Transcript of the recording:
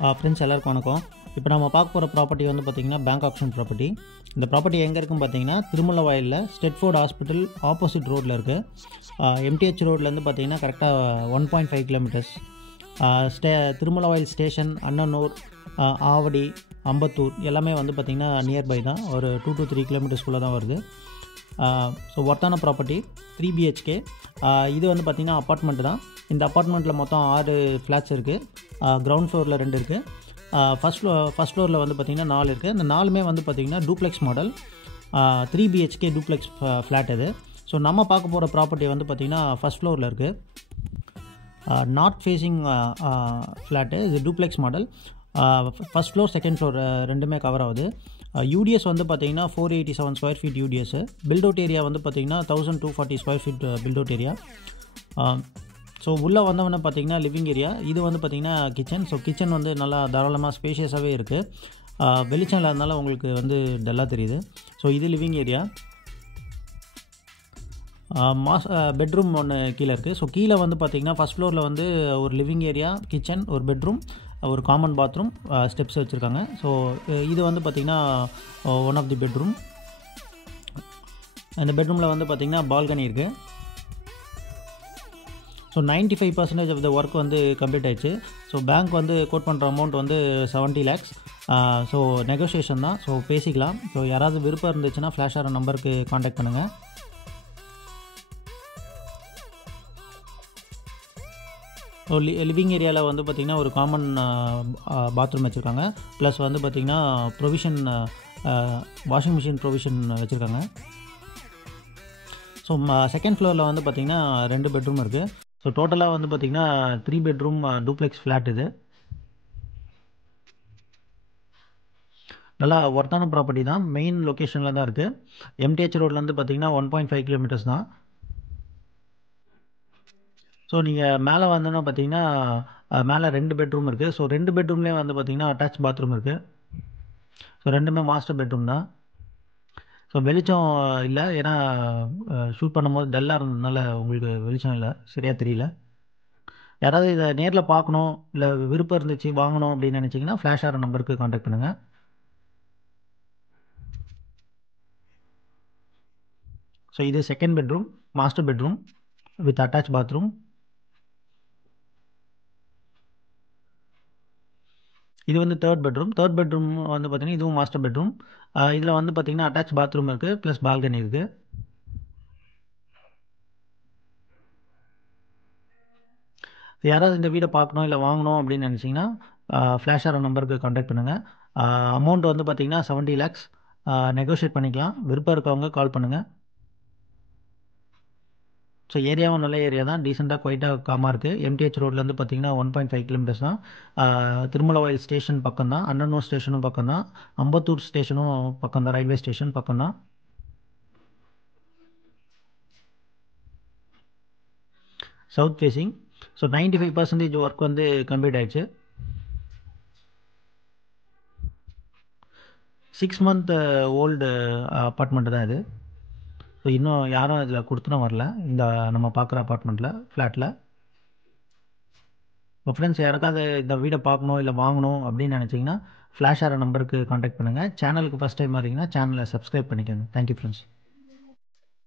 Friends எல்லாருக்கும் வணக்கம். இப்போ நம்ம பார்க்க போகிற ப்ராப்பர்ட்டி வந்து பார்த்திங்கன்னா பேங்க் ஆப்ஷன் ப்ராப்பர்ட்டி. இந்த ப்ராப்பர்ட்டி எங்கே இருக்குன்னு பார்த்தீங்கன்னா திருமலவாயிலில் ஸ்டெட்ஃபோர்ட் ஹாஸ்பிட்டல் ஆப்போசிட் ரோட்டில் இருக்குது. எம்டிஹெச் ரோட்லேருந்து பார்த்தீங்கன்னா கரெக்டாக 1.5 கிலோமீட்டர்ஸ். திருமலவாயில் ஸ்டேஷன், அன்னனூர், ஆவடி, அம்பத்தூர் எல்லாமே வந்து பார்த்திங்கன்னா நியர்பை தான். ஒரு 2 to 3 கிலோமீட்டர்ஸ்குள்ளே தான் வருது. ஸோ ஒர்த்தான ப்ராப்பர்ட்டி 3 BHK. இது வந்து பார்த்திங்கன்னா அப்பார்ட்மெண்ட் தான். இந்த அப்பார்ட்மெண்ட்டில் மொத்தம் 6 ஃப்ளாட்ஸ் இருக்குது. கிரவுண்ட் ஃப்ளோரில் 2 இருக்குது. ஃபஸ்ட் ஃப்ளோரில் வந்து பார்த்திங்கன்னா 4 இருக்குது. இந்த 4மே வந்து பார்த்திங்கன்னா duplex model 3 BHK duplex flat இது. ஸோ நம்ம பார்க்க போகிற ப்ராப்பர்ட்டி வந்து பார்த்திங்கன்னா ஃபஸ்ட் ஃப்ளோரில் இருக்குது. North facing flat. இது duplex model. First floor, second floor ரெண்டுமே கவர் ஆகுது. யூடிஎஸ் வந்து பார்த்திங்கன்னா 487 square feet UDS. Built out area வந்து பார்த்திங்கன்னா 1240 square feet built out area. So உள்ளே வந்தவொடனே பார்த்திங்கன்னா லிவிங் ஏரியா. இது வந்து பார்த்திங்கன்னா கிச்சன். ஸோ கிச்சன் வந்து நல்லா தாராளமாக ஸ்பேஷியஸாகவே இருக்குது. வெளிச்சம் இல்லாதனால உங்களுக்கு வந்து டல்லாக தெரியுது. ஸோ இது லிவிங் ஏரியா. பெட்ரூம் ஒன்று கீழே இருக்குது. ஸோ கீழே வந்து பார்த்திங்கன்னா ஃபஸ்ட் ஃப்ளோரில் வந்து ஒரு லிவிங் ஏரியா, கிச்சன், ஒரு பெட்ரூம், ஒரு காமன் பாத்ரூம், ஸ்டெப்ஸ் வச்சுருக்காங்க. ஸோ இது வந்து பார்த்திங்கன்னா ஒன் ஆஃப் தி பெட்ரூம். இந்த பெட்ரூமில் வந்து பார்த்திங்கன்னா பால்கனி இருக்குது. ஸோ 95% ஆஃப் த ஒர்க் வந்து கம்ப்ளீட் ஆயிடுச்சு. ஸோ பேங்க் வந்து கோட் பண்ணுற அமௌண்ட் வந்து 70 lakhs. ஸோ நெகோஷியேஷன் தான். ஸோ பேசிக்கலாம். ஸோ யாராவது விருப்பம் இருந்துச்சுன்னா ஃப்ளாஷ் ஆகிற நம்பருக்கு காண்டாக்ட் பண்ணுங்கள். ஸோ லிவிங் ஏரியாவில் வந்து பார்த்திங்கன்னா ஒரு காமன் பாத்ரூம் வச்சுருக்காங்க. ப்ளஸ் வந்து பார்த்திங்கன்னா ப்ரொவிஷன், வாஷிங் மிஷின் ப்ரொவிஷன் வச்சுருக்காங்க. ஸோ செகண்ட் ஃப்ளோரில் வந்து பார்த்திங்கன்னா 2 பெட்ரூம் இருக்குது. ஸோ டோட்டலாக வந்து பார்த்திங்கன்னா 3 பெட்ரூம் டூப்ளெக்ஸ் ஃப்ளாட் இது. நல்லா ஒர்த்தான ப்ராப்பர்ட்டி தான். மெயின் லொக்கேஷனில் தான் இருக்குது. எம்டிஹெச் ரோட்லேருந்து பார்த்திங்கன்னா 1.5 கிலோமீட்டர்ஸ் தான். ஸோ நீங்கள் மேலே வந்தோன்னா பார்த்தீங்கன்னா மேலே 2 பெட்ரூம் இருக்குது. ஸோ 2 பெட்ரூம்லேயே வந்து பார்த்திங்கன்னா அட்டாச் பாத்ரூம் இருக்குது. ஸோ ரெண்டுமே மாஸ்டர் பெட்ரூம் தான். ஸோ வெளிச்சம் இல்லை, ஏன்னா ஷூட் பண்ணும்போது டல்லாக இருந்ததுனால உங்களுக்கு வெளிச்சம் இல்லை, சரியாக தெரியல. யாராவது இதை நேரில் பார்க்கணும், இல்லை விருப்பம் இருந்துச்சு வாங்கணும் அப்படின்னு நினச்சிங்கன்னா ஃப்ளாஷ் ஆகிற நம்பருக்கு காண்டாக்ட் பண்ணுங்கள். ஸோ இது second bedroom, master bedroom with attach bathroom. இது வந்து தேர்ட் பெட்ரூம் வந்து பார்த்திங்கன்னா இதுவும் மாஸ்டர் பெட்ரூம். இதில் வந்து பார்த்திங்கன்னா அட்டாச் பாத்ரூம் இருக்குது, ப்ளஸ் பால்கனி இருக்குது. யாராவது இந்த வீடை பார்க்கணும் இல்லை வாங்கணும் அப்படின்னு நினச்சிங்கன்னா ஃப்ளாஷ் ஆகிற நம்பருக்கு காண்டாக்ட் பண்ணுங்கள். அமௌண்ட் வந்து பார்த்திங்கன்னா 70 lakhs. நெகோஷியேட் பண்ணிக்கலாம். விருப்பம் இருக்கவங்க கால் பண்ணுங்கள். ஸோ ஏரியாவும் நல்ல ஏரியா தான். டீசெண்டாக குவைட்டாக காமாக இருக்குது. எம்டிஹெச் ரோட்லேருந்து பார்த்திங்கன்னா 1.5 கிலோமீட்டர்ஸ் தான். திருமலவாயில் ஸ்டேஷன் பக்கம் தான். அன்னனூர் ஸ்டேஷனும் பக்கம் தான். அம்பத்தூர் ஸ்டேஷனும் பக்கம் தான். ரயில்வே ஸ்டேஷன் பக்கம் தான். South facing. ஸோ 95% ஒர்க் வந்து கம்ப்ளீட் ஆகிடுச்சு. 6 month ஓல்டு அப்பார்ட்மெண்ட்டு தான் இது. ஸோ இன்னும் யாரும் இதில் கொடுத்துனும் வரல, இந்த நம்ம பார்க்குற அப்பார்ட்மெண்ட்டில், ஃப்ளாட்டில். இப்போ ஃப்ரெண்ட்ஸ் யாருக்காவது இந்த வீடை பார்க்கணும் இல்லை வாங்கணும் அப்படின்னு நினச்சிங்கன்னா ஃப்ளாஷ் ஆகிற நம்பருக்கு காண்டாக்ட் பண்ணுங்கள். சேனலுக்கு ஃபஸ்ட் டைம் வரீங்கன்னா சேனலை சப்ஸ்கிரைப் பண்ணிக்கோங்க. Thank you friends.